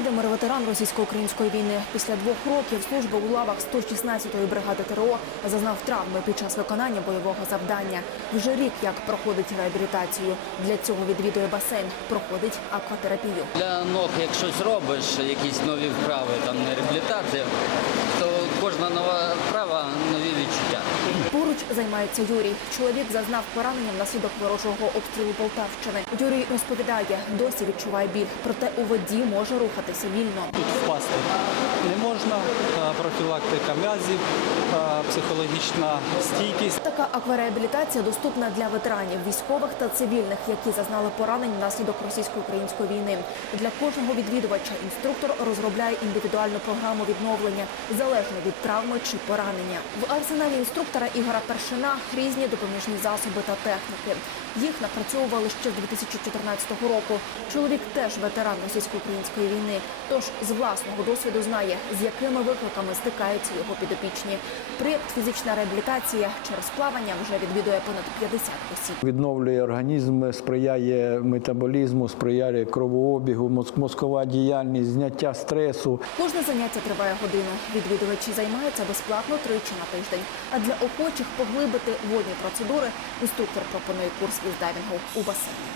Володимир ветеран російсько-української війни. Після двох років служби у лавах 116-ї бригади ТРО зазнав травми під час виконання бойового завдання. Вже рік як проходить реабілітацію. Для цього відвідує басейн, проходить акватерапію. Для ног, якщо зробиш якісь нові вправи, там не реабілітація, то кожна нова вправа займається Юрій. Чоловік зазнав поранення внаслідок ворожого обстрілу Полтавщини. Юрій розповідає, досі відчуває біль, проте у воді може рухатися вільно. Тут впасти не можна, профілактика м'язів, е, психологічна стійкість. Така аквареабілітація доступна для ветеранів, військових та цивільних, які зазнали поранень внаслідок російсько-української війни. Для кожного відвідувача інструктор розробляє індивідуальну програму відновлення залежно від травми чи поранення. В арсеналі інструктора Ігора Першина різні допоміжні засоби та техніки. Їх напрацьовували ще з 2014 року. Чоловік теж ветеран російсько-української війни. Тож з власного досвіду знає, з якими викликами стикаються його підопічні. Проєкт фізична реабілітація через плавання вже відвідує понад 50 осіб. Відновлює організм, сприяє метаболізму, сприяє кровообігу, мозкова діяльність, зняття стресу. Кожне заняття триває годину. Відвідувачі займаються безплатно тричі на тиждень. А для охочих поглибити водні процедури інструктор пропонує курс із дайвінгу у басейні.